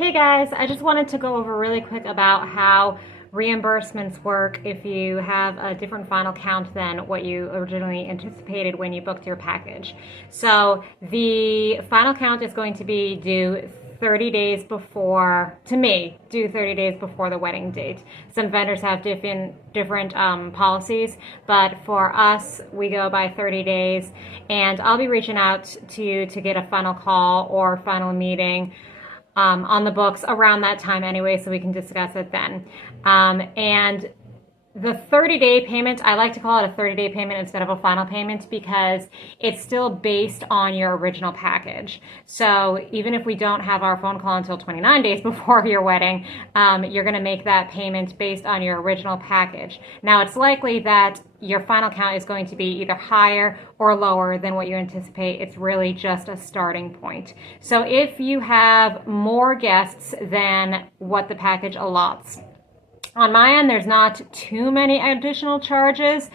Hey guys, I just wanted to go over really quick about how reimbursements work if you have a different final count than what you originally anticipated when you booked your package. So the final count is going to be due 30 days before, to me, due 30 days before the wedding date. Some vendors have different policies, but for us, we go by 30 days. And I'll be reaching out to you to get a final call or final meeting on the books around that time anyway, so we can discuss it then. And the 30-day payment, I like to call it a 30-day payment instead of a final payment because it's still based on your original package. So even if we don't have our phone call until 29 days before your wedding, you're going to make that payment based on your original package. Now, it's likely that your final count is going to be either higher or lower than what you anticipate. It's really just a starting point. So if you have more guests than what the package allots, on my end, there's not too many additional charges.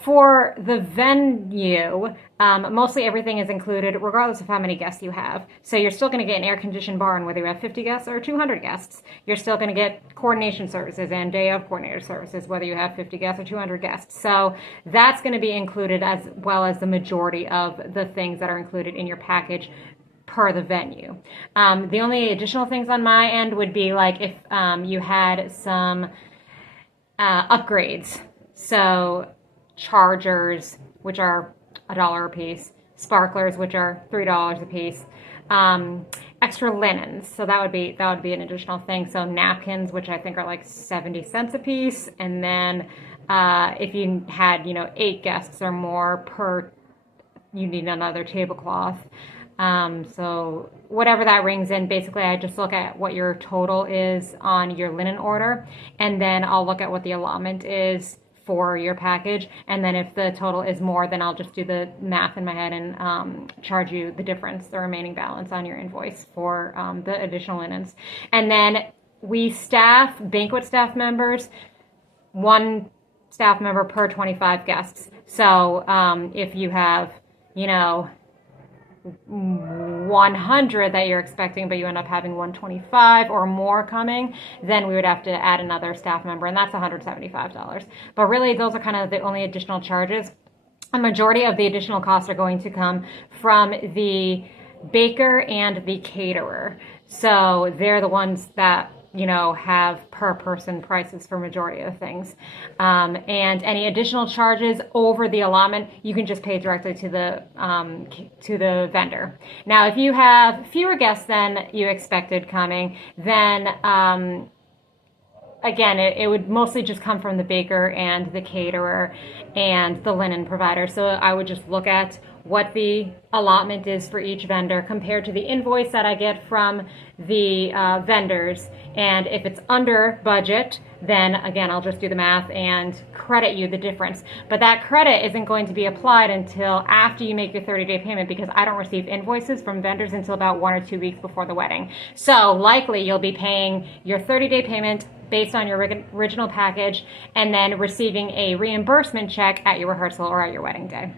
For the venue, mostly everything is included regardless of how many guests you have. So you're still going to get an air-conditioned barn whether you have 50 guests or 200 guests. You're still going to get coordination services and day of coordinator services whether you have 50 guests or 200 guests. So that's going to be included as well as the majority of the things that are included in your package per the venue. The only additional things on my end would be like if you had some upgrades. So chargers, which are $1 a piece, sparklers, which are $3 a piece, extra linens. So that would be an additional thing. So napkins, which I think are like 70 cents a piece, and then if you had 8 guests or more you need another tablecloth. So whatever that rings in, basically I just look at what your total is on your linen order, and then I'll look at what the allotment is for your package, and then if the total is more, then I'll just do the math in my head and charge you the difference, the remaining balance on your invoice for the additional linens. And then we staff banquet staff members, 1 staff member per 25 guests. So if you have 100 that you're expecting, but you end up having 125 or more coming, then we would have to add another staff member, and that's $175. But really, those are kind of the only additional charges. A majority of the additional costs are going to come from the baker and the caterer. So they're the ones that have per person prices for majority of things. And any additional charges over the allotment, you can just pay directly to the vendor. Now, if you have fewer guests than you expected coming, then again, it would mostly just come from the baker and the caterer and the linen provider. So I would just look at what the allotment is for each vendor compared to the invoice that I get from the vendors. And if it's under budget, then again, I'll just do the math and credit you the difference. But that credit isn't going to be applied until after you make your 30-day payment, because I don't receive invoices from vendors until about 1 or 2 weeks before the wedding. So likely you'll be paying your 30-day payment based on your original package and then receiving a reimbursement check at your rehearsal or at your wedding day.